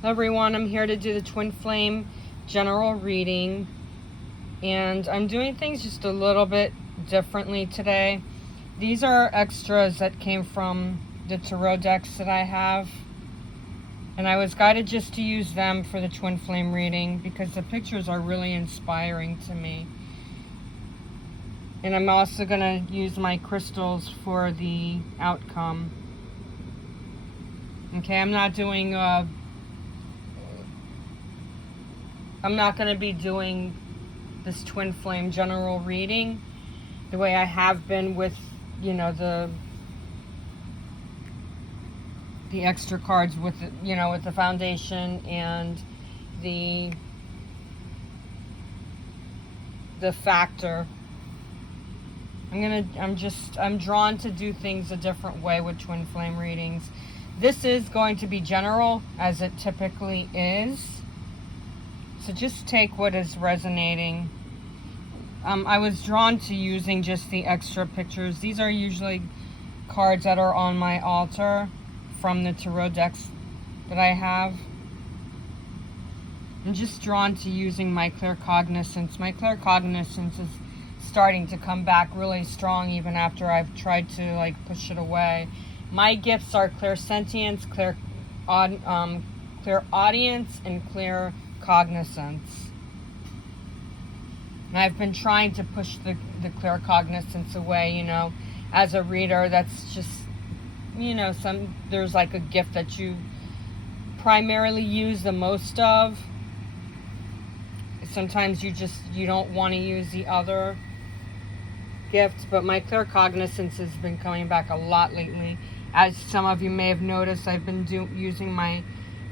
Hello everyone, I'm here to do the Twin Flame general reading, and I'm doing things just a little bit differently today. These are extras that came from the tarot decks that I have, and I was guided just to use them for the Twin Flame reading because the pictures are really inspiring to me. And I'm also going to use my crystals for the outcome. Okay, I'm not going to be doing this Twin Flame general reading the way I have been with, the extra cards with, with the foundation and the factor. I'm drawn to do things a different way with Twin Flame readings. This is going to be general, as it typically is. So just take what is resonating. I was drawn to using just the extra pictures. These are usually cards that are on my altar from the tarot decks that I have. I'm just drawn to using my claircognizance. My claircognizance is starting to come back really strong even after I've tried to push it away. My gifts are clairsentience, clairaudience, and claircognizance. And I've been trying to push the claircognizance away, as a reader. That's just, there's like a gift that you primarily use the most of. Sometimes you don't want to use the other gifts, but my claircognizance has been coming back a lot lately. As some of you may have noticed, I've been using my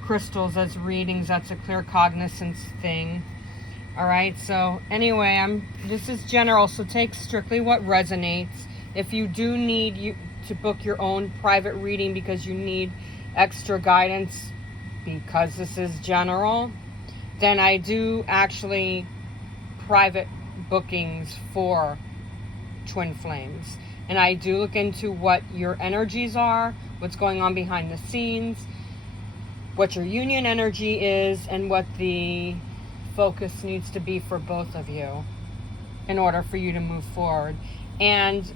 crystals as readings. That's a claircognizance thing. Alright, so anyway, this is general, so take strictly what resonates. If you do need to book your own private reading because you need extra guidance, because this is general, then I do actually private bookings for Twin Flames. And I do look into what your energies are, what's going on behind the scenes, what your union energy is, and what the focus needs to be for both of you in order for you to move forward. And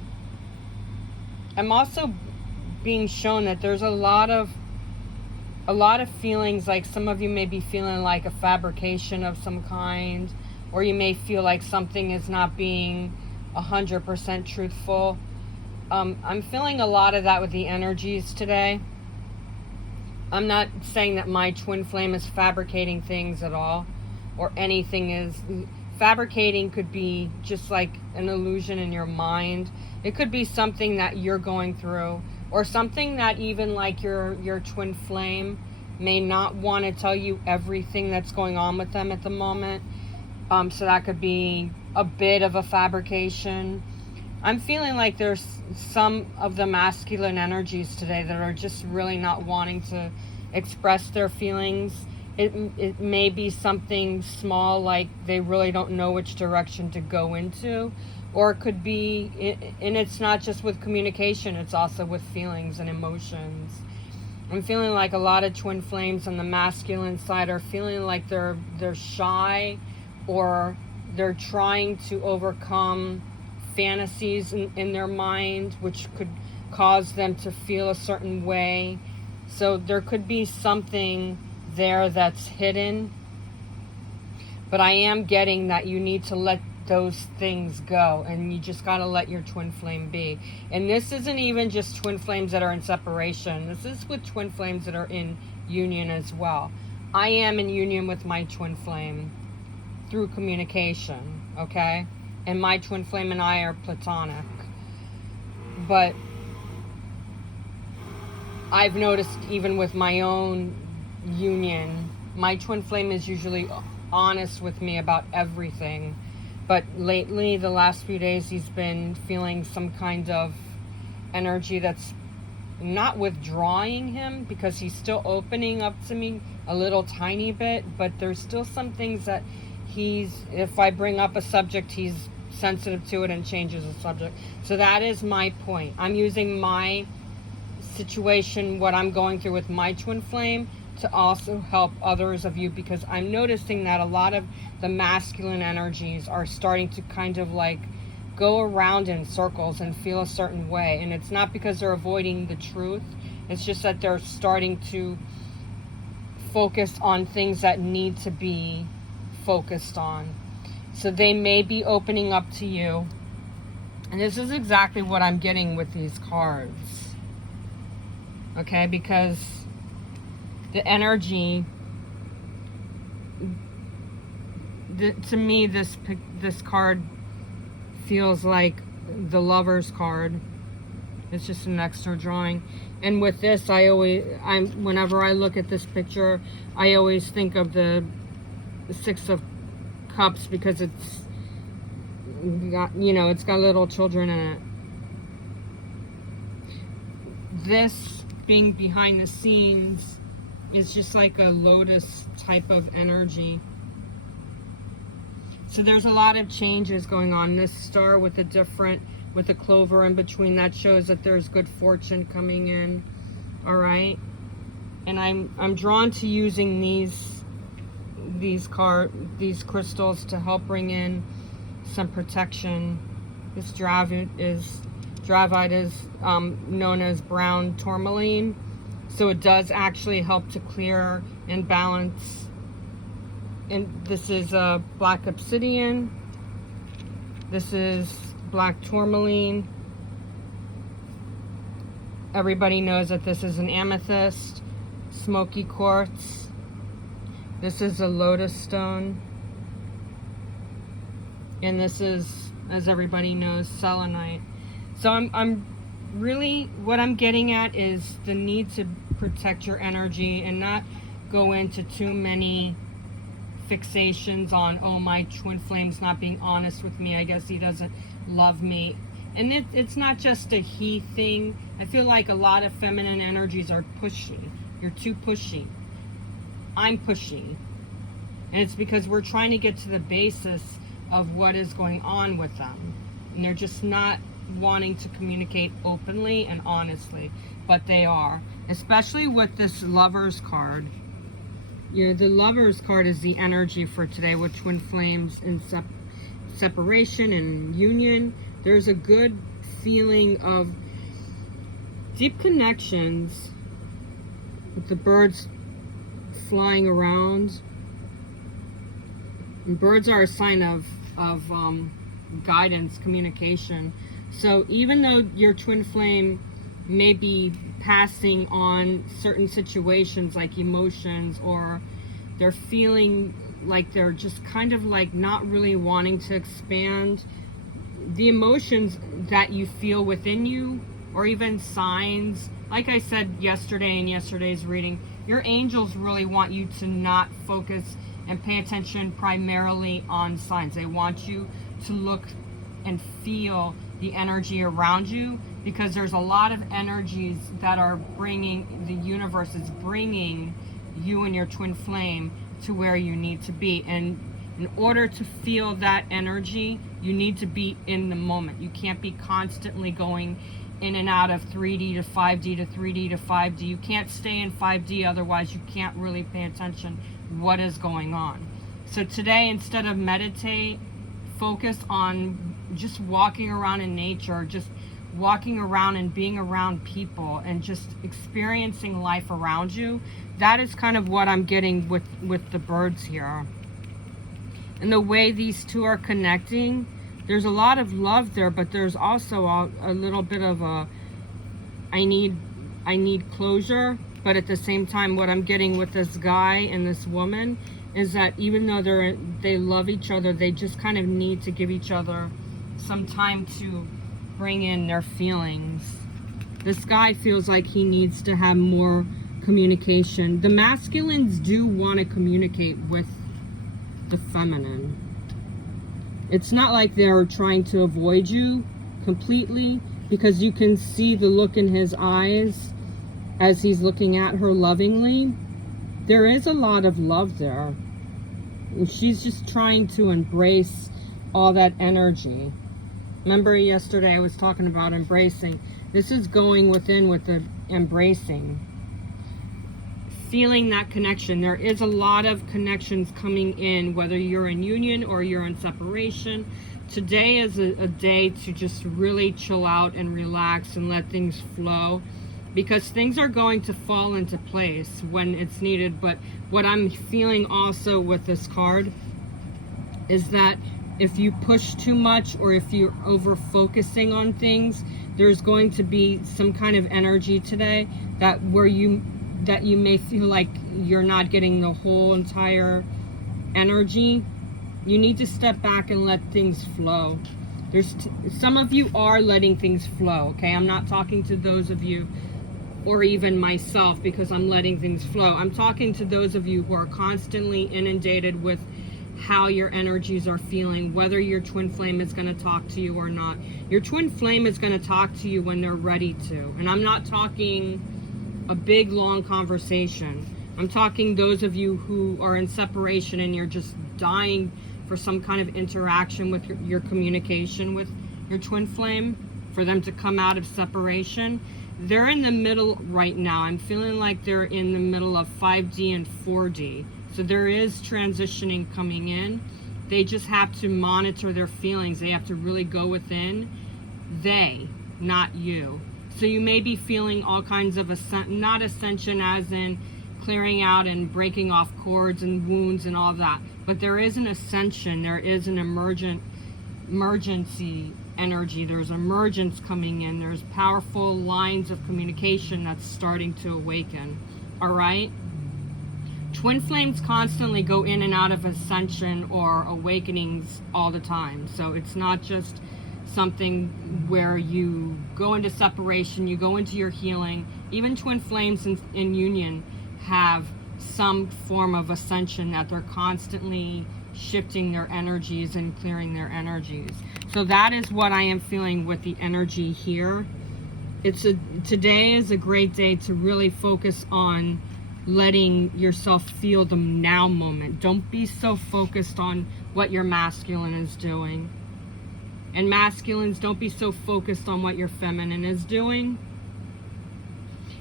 I'm also being shown that there's a lot of feelings, like some of you may be feeling like a fabrication of some kind, or you may feel like something is not being 100% truthful. I'm feeling a lot of that with the energies today. I'm not saying that my Twin Flame is fabricating things at all, or anything is. Fabricating could be just like an illusion in your mind. It could be something that you're going through, or something that even like your Twin Flame may not want to tell you everything that's going on with them at the moment. So that could be a bit of a fabrication. I'm feeling like there's some of the masculine energies today that are just really not wanting to express their feelings. It may be something small, like they really don't know which direction to go into, or it could be, and it's not just with communication, it's also with feelings and emotions. I'm feeling like a lot of Twin Flames on the masculine side are feeling like they're shy, or they're trying to overcome fantasies in their mind, which could cause them to feel a certain way. So there could be something there that's hidden, but I am getting that you need to let those things go, and you just got to let your Twin Flame be. And this isn't even just Twin Flames that are in separation. This is with Twin Flames that are in union as well. I am in union with my Twin Flame through communication, okay? And my Twin Flame and I are platonic. But I've noticed even with my own union, my Twin Flame is usually honest with me about everything. But lately, the last few days, he's been feeling some kind of energy that's not withdrawing him, because he's still opening up to me a little tiny bit, but there's still some things that if I bring up a subject, he's sensitive to it and changes the subject. So that is my point. I'm using my situation, what I'm going through with my Twin Flame, to also help others of you, because I'm noticing that a lot of the masculine energies are starting to kind of like go around in circles and feel a certain way. And it's not because they're avoiding the truth. It's just that they're starting to focus on things that need to be focused on. So they may be opening up to you. And this is exactly what I'm getting with these cards. Okay, because the energy, to me, this card feels like the Lover's card. It's just an extra drawing. And with this, whenever I look at this picture, I always think of the Six of Cups, because it's got, it's got little children in it. This being behind the scenes is just like a lotus type of energy. So there's a lot of changes going on. This star with the clover in between, that shows that there's good fortune coming in. All right. And I'm drawn to using these crystals to help bring in some protection. This dravite is known as brown tourmaline, so it does actually help to clear and balance. And this is a black obsidian. This is black tourmaline. Everybody knows that this is an amethyst, smoky quartz. This is a lotus stone. And this is, as everybody knows, selenite. So I'm really, what I'm getting at is the need to protect your energy and not go into too many fixations on, oh, my twin flame's not being honest with me, I guess he doesn't love me. And it's not just a he thing. I feel like a lot of feminine energies are pushy. You're too pushy. I'm pushing. And it's because we're trying to get to the basis of what is going on with them. And they're just not wanting to communicate openly and honestly. But they are. Especially with this Lover's card. The Lover's card is the energy for today with twin flames and separation and union. There's a good feeling of deep connections with the birds flying around. And birds are a sign of guidance, communication. So even though your twin flame may be passing on certain situations like emotions, or they're feeling like they're just kind of like not really wanting to expand, the emotions that you feel within you, or even signs, like I said yesterday in yesterday's reading, your angels really want you to not focus and pay attention primarily on signs. They want you to look and feel the energy around you, because there's a lot of energies that are bringing, the universe is bringing you and your twin flame to where you need to be. And in order to feel that energy, you need to be in the moment. You can't be constantly going in and out of 3D to 5D to 3D to 5D. You can't stay in 5D, otherwise you can't really pay attention what is going on. So today, instead of meditate, focus on just walking around in nature, just walking around and being around people and just experiencing life around you. That is kind of what I'm getting with the birds here. And the way these two are connecting, there's a lot of love there, but there's also a little bit of a I need closure. But at the same time, what I'm getting with this guy and this woman is that even though they love each other, they just kind of need to give each other some time to bring in their feelings. This guy feels like he needs to have more communication. The masculines do want to communicate with the feminine. It's not like they're trying to avoid you completely, because you can see the look in his eyes as he's looking at her lovingly. There is a lot of love there. She's just trying to embrace all that energy. Remember yesterday I was talking about embracing. This is going within with the embracing. feeling that connection. There is a lot of connections coming in, whether you're in union or you're in separation. Today is a day to just really chill out and relax and let things flow, because things are going to fall into place when it's needed. But what I'm feeling also with this card is that if you push too much, or if you're over focusing on things, there's going to be some kind of energy today that you may feel like you're not getting the whole entire energy. You need to step back and let things flow. Some of you are letting things flow, okay? I'm not talking to those of you, or even myself, because I'm letting things flow. I'm talking to those of you who are constantly inundated with how your energies are feeling, whether your twin flame is going to talk to you or not. Your twin flame is going to talk to you when they're ready to. And I'm not talking a big, long conversation. I'm talking those of you who are in separation and you're just dying for some kind of interaction with your communication with your twin flame, for them to come out of separation. They're in the middle right now. I'm feeling like they're in the middle of 5D and 4D. So there is transitioning coming in. They just have to monitor their feelings. They have to really go within. They, not you. So you may be feeling all kinds of not ascension as in clearing out and breaking off cords and wounds and all that. But there is an ascension. There is an emergency energy. There's emergence coming in. There's powerful lines of communication that's starting to awaken. All right? Twin flames constantly go in and out of ascension or awakenings all the time. So it's not just something where you go into separation, you go into your healing. Even twin flames in union have some form of ascension, that they're constantly shifting their energies and clearing their energies. So that is what I am feeling with the energy here. Today is a great day to really focus on letting yourself feel the now moment. Don't be so focused on what your masculine is doing. And masculines, don't be so focused on what your feminine is doing.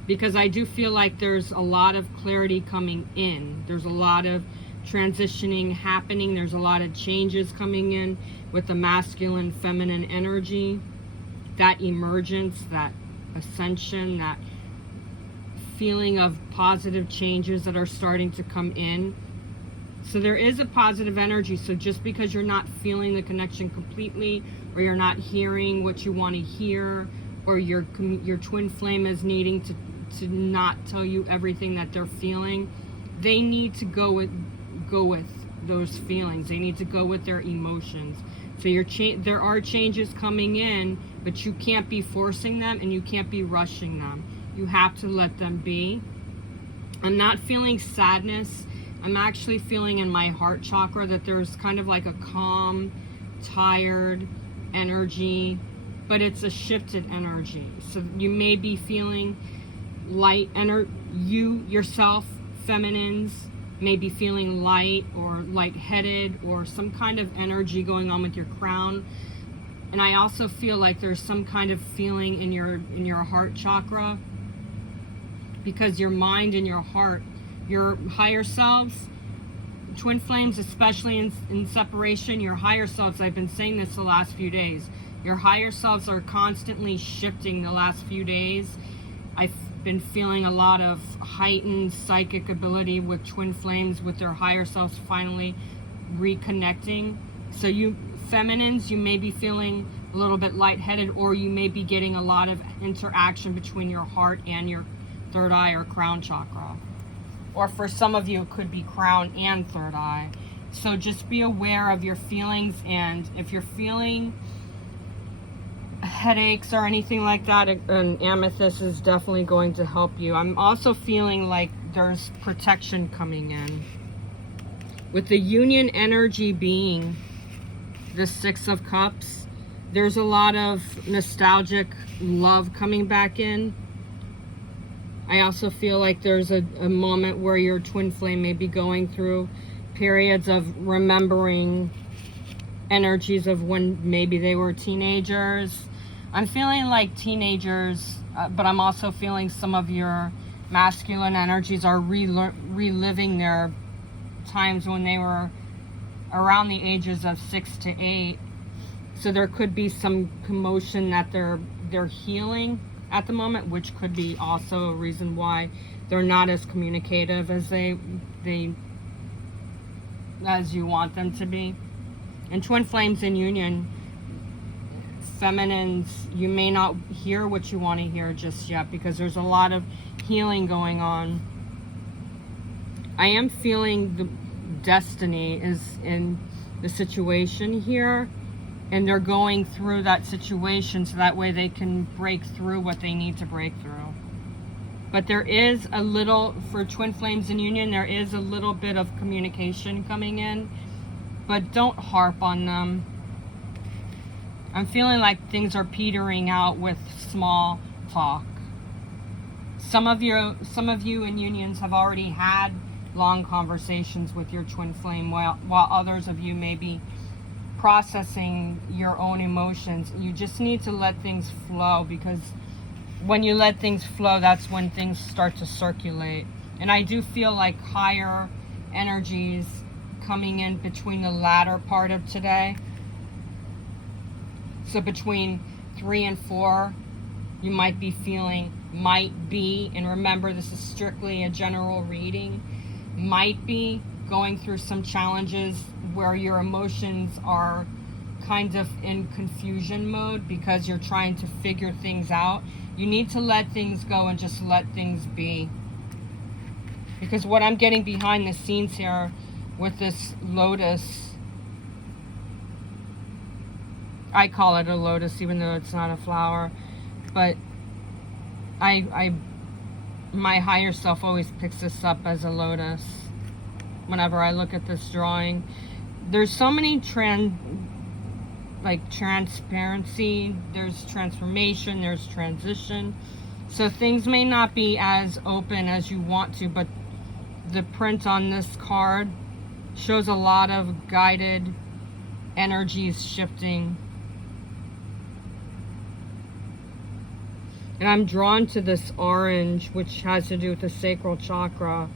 Because I do feel like there's a lot of clarity coming in. There's a lot of transitioning happening. There's a lot of changes coming in with the masculine, feminine energy. That emergence, that ascension, that feeling of positive changes that are starting to come in. So there is a positive energy. So just because you're not feeling the connection completely, or you're not hearing what you want to hear, or your twin flame is needing to not tell you everything that they're feeling, they need to go with those feelings. They need to go with their emotions. So there are changes coming in, but you can't be forcing them and you can't be rushing them. You have to let them be. I'm not feeling sadness. I'm actually feeling in my heart chakra that there's kind of like a calm, tired energy, but it's a shifted energy. So you may be feeling light, you yourself, feminines, may be feeling light or lightheaded, or some kind of energy going on with your crown. And I also feel like there's some kind of feeling in your heart chakra, because your mind and your heart, your higher selves, twin flames, especially in separation, your higher selves, I've been saying this the last few days, your higher selves are constantly shifting the last few days. I've been feeling a lot of heightened psychic ability with twin flames, with their higher selves finally reconnecting. So you feminines, you may be feeling a little bit lightheaded, or you may be getting a lot of interaction between your heart and your third eye or crown chakra. Or for some of you, it could be crown and third eye. So just be aware of your feelings, and if you're feeling headaches or anything like that, an amethyst is definitely going to help you. I'm also feeling like there's protection coming in. With the union energy being the Six of Cups, there's a lot of nostalgic love coming back in. I also feel like there's a moment where your twin flame may be going through periods of remembering energies of when maybe they were teenagers. I'm feeling like teenagers, but I'm also feeling some of your masculine energies are reliving their times when they were around the ages of 6 to 8. So there could be some commotion that they're healing at the moment, which could be also a reason why they're not as communicative as as you want them to be. And twin flames in union, feminines, you may not hear what you want to hear just yet because there's a lot of healing going on. I am feeling the destiny is in the situation here, and they're going through that situation so that way they can break through what they need to break through. But there is a little, for twin flames in union, there is a little bit of communication coming in, but don't harp on them. I'm feeling like things are petering out with small talk. Some of you in unions have already had long conversations with your twin flame, while others of you may be processing your own emotions. You just need to let things flow, because when you let things flow, that's when things start to circulate. And I do feel like higher energies coming in between the latter part of today. So between 3 and 4, you might be feeling, and remember this is strictly a general reading, might be going through some challenges where your emotions are kind of in confusion mode because you're trying to figure things out. You need to let things go and just let things be. Because what I'm getting behind the scenes here with this lotus, I call it a lotus even though it's not a flower, but my higher self always picks this up as a lotus whenever I look at this drawing. There's so many transparency, there's transformation, there's transition. So things may not be as open as you want to, but the print on this card shows a lot of guided energies shifting. And I'm drawn to this orange, which has to do with the sacral chakra.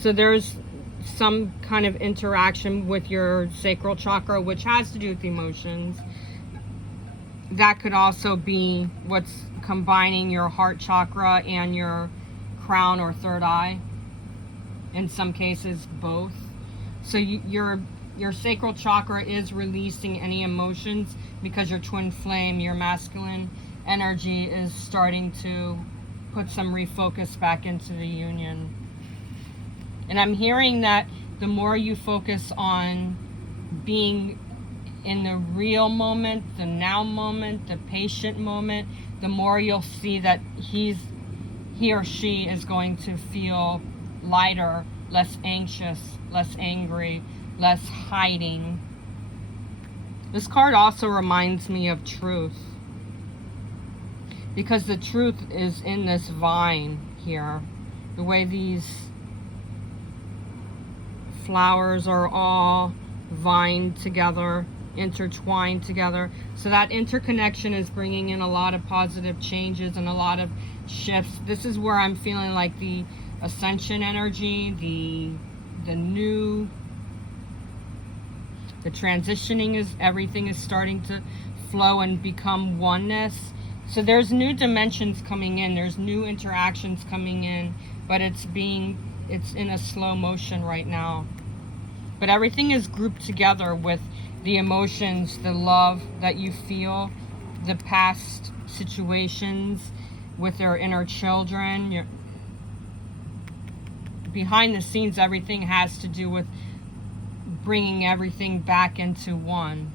So there's some kind of interaction with your sacral chakra, which has to do with emotions. That could also be what's combining your heart chakra and your crown or third eye. In some cases, both. So your sacral chakra is releasing any emotions because your twin flame, your masculine energy, is starting to put some refocus back into the union. And I'm hearing that the more you focus on being in the real moment, the now moment, the patient moment, the more you'll see that he or she is going to feel lighter, less anxious, less angry, less hiding. This card also reminds me of truth, because the truth is in this vine here. The way these flowers are all vined together, intertwined together. So that interconnection is bringing in a lot of positive changes and a lot of shifts. This is where I'm feeling like the ascension energy, the new, the transitioning, is everything is starting to flow and become oneness. So there's new dimensions coming in, there's new interactions coming in, but it's in a slow motion right now. But everything is grouped together with the emotions, the love that you feel, the past situations with their inner children. Behind the scenes, everything has to do with bringing everything back into one.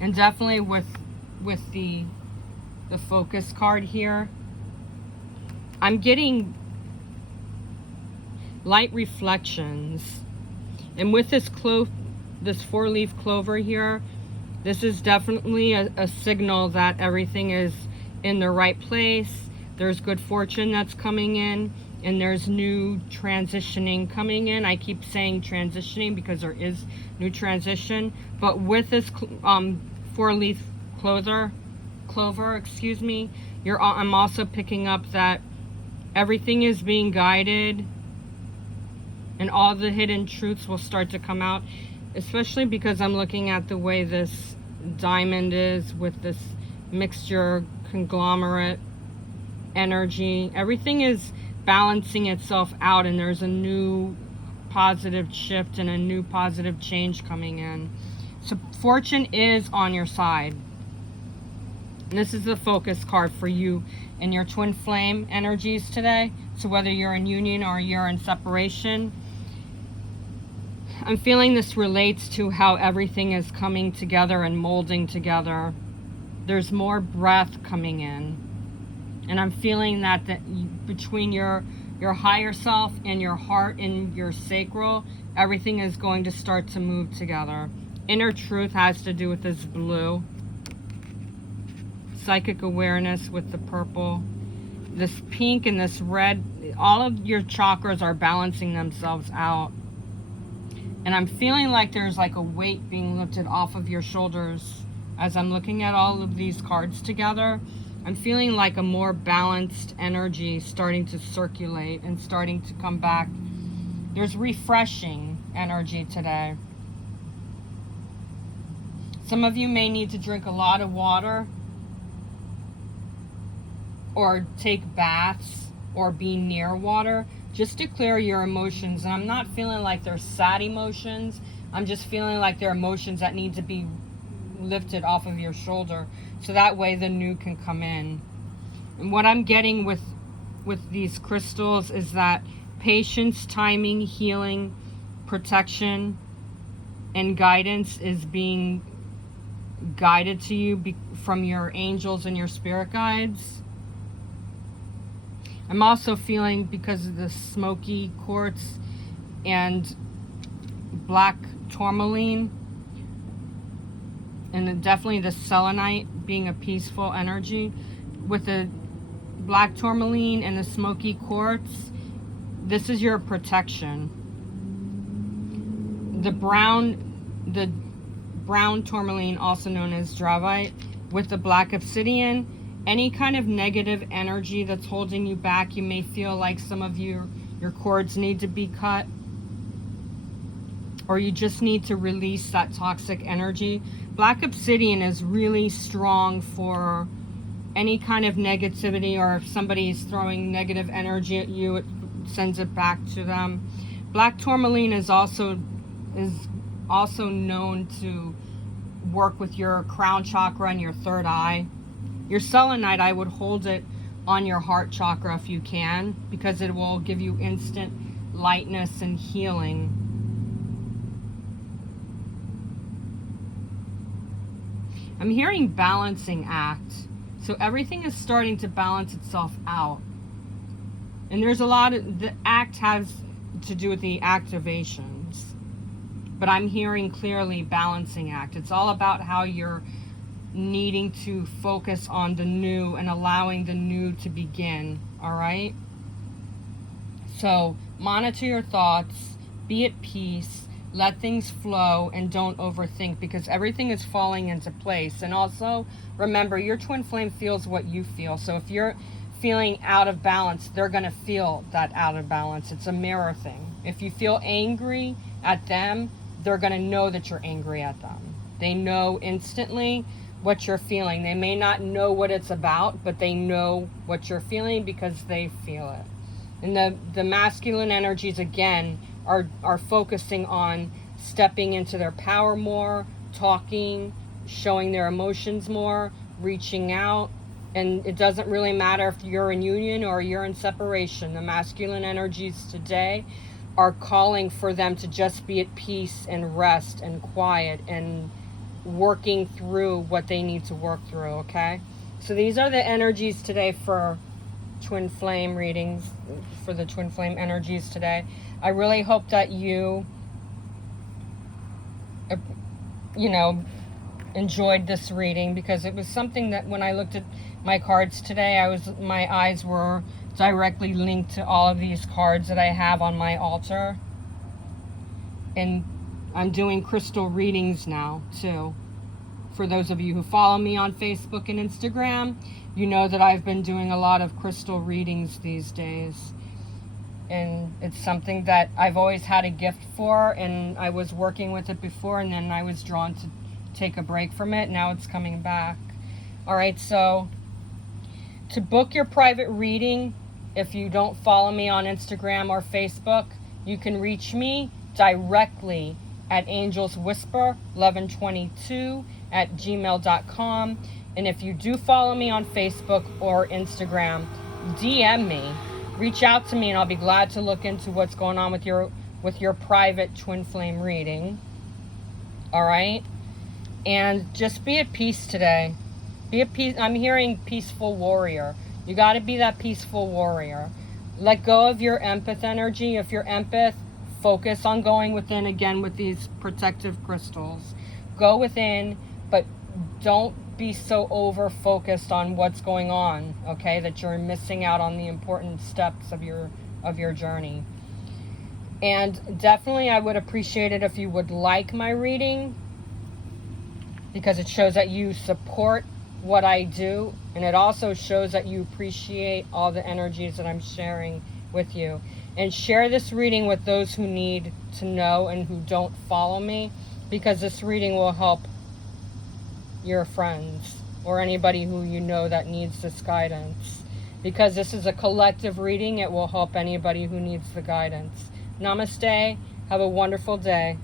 And definitely with the focus card here, I'm getting light reflections. And with this 4-leaf clover here, this is definitely a signal that everything is in the right place. There's good fortune that's coming in, and there's new transitioning coming in. I keep saying transitioning because there is new transition. But with this 4-leaf clover, I'm also picking up that everything is being guided, and all the hidden truths will start to come out, especially because I'm looking at the way this diamond is with this mixture conglomerate energy. Everything is balancing itself out, and there's a new positive shift and a new positive change coming in. So fortune is on your side. And this is the focus card for you in your twin flame energies today. So whether you're in union or you're in separation, I'm feeling this relates to how everything is coming together and molding together. There's more breath coming in. And I'm feeling that between your higher self and your heart and your sacral, everything is going to start to move together. Inner truth has to do with this blue. Psychic awareness with the purple. This pink and this red, all of your chakras are balancing themselves out. And I'm feeling like there's like a weight being lifted off of your shoulders. As I'm looking at all of these cards together, I'm feeling like a more balanced energy starting to circulate and starting to come back. There's refreshing energy today. Some of you may need to drink a lot of water, or take baths, or be near water, just to clear your emotions. And I'm not feeling like they're sad emotions. I'm just feeling like they're emotions that need to be lifted off of your shoulder, so that way the new can come in. And what I'm getting with these crystals is that patience, timing, healing, protection, and guidance is being guided to you from your angels and your spirit guides. I'm also feeling, because of the smoky quartz and black tourmaline, and definitely the selenite being a peaceful energy, with the black tourmaline and the smoky quartz, this is your protection. The brown tourmaline, also known as dravite, with the black obsidian, any kind of negative energy that's holding you back, you may feel like some of your cords need to be cut, or you just need to release that toxic energy. Black obsidian is really strong for any kind of negativity, or if somebody is throwing negative energy at you, it sends it back to them. Black tourmaline is also known to work with your crown chakra and your third eye. Your selenite, I would hold it on your heart chakra if you can, because it will give you instant lightness and healing. I'm hearing balancing act. So everything is starting to balance itself out. And there's a lot of, the act has to do with the activations. But I'm hearing clearly balancing act. It's all about how you're needing to focus on the new and allowing the new to begin. All right? So monitor your thoughts, be at peace, let things flow, and don't overthink, because everything is falling into place. And also remember, your twin flame feels what you feel. So if you're feeling out of balance, they're going to feel that out of balance. It's a mirror thing. If you feel angry at them, they're going to know that you're angry at them. They know instantly what you're feeling. They may not know what it's about, but they know what you're feeling because they feel it. And the masculine energies, again, are focusing on stepping into their power more, talking, showing their emotions more, reaching out. And it doesn't really matter if you're in union or you're in separation. The masculine energies today are calling for them to just be at peace and rest and quiet and working through what they need to work through, okay? So these are the energies today for twin flame readings, for the twin flame energies today. I really hope that you enjoyed this reading, because it was something that when I looked at my cards today, my eyes were directly linked to all of these cards that I have on my altar. And I'm doing crystal readings now too. for those of you who follow me on Facebook and Instagram, you know that I've been doing a lot of crystal readings these days. And it's something that I've always had a gift for, and I was working with it before, and then I was drawn to take a break from it. Now it's coming back. All right, so to book your private reading, if you don't follow me on Instagram or Facebook, you can reach me directly at angelswhisper1122@gmail.com. And if you do follow me on Facebook or Instagram, DM me, reach out to me, and I'll be glad to look into what's going on with your private twin flame reading. All right? And just be at peace today. Be at peace. I'm hearing peaceful warrior. You got to be that peaceful warrior. Let go of your empath energy. If you're empath, focus on going within again with these protective crystals. Go within, but don't be so over focused on what's going on, okay, that you're missing out on the important steps of your journey. And definitely I would appreciate it if you would like my reading, because it shows that you support what I do, and it also shows that you appreciate all the energies that I'm sharing with you. And share this reading with those who need to know and who don't follow me, because this reading will help your friends or anybody who you know that needs this guidance. Because this is a collective reading, it will help anybody who needs the guidance. Namaste. Have a wonderful day.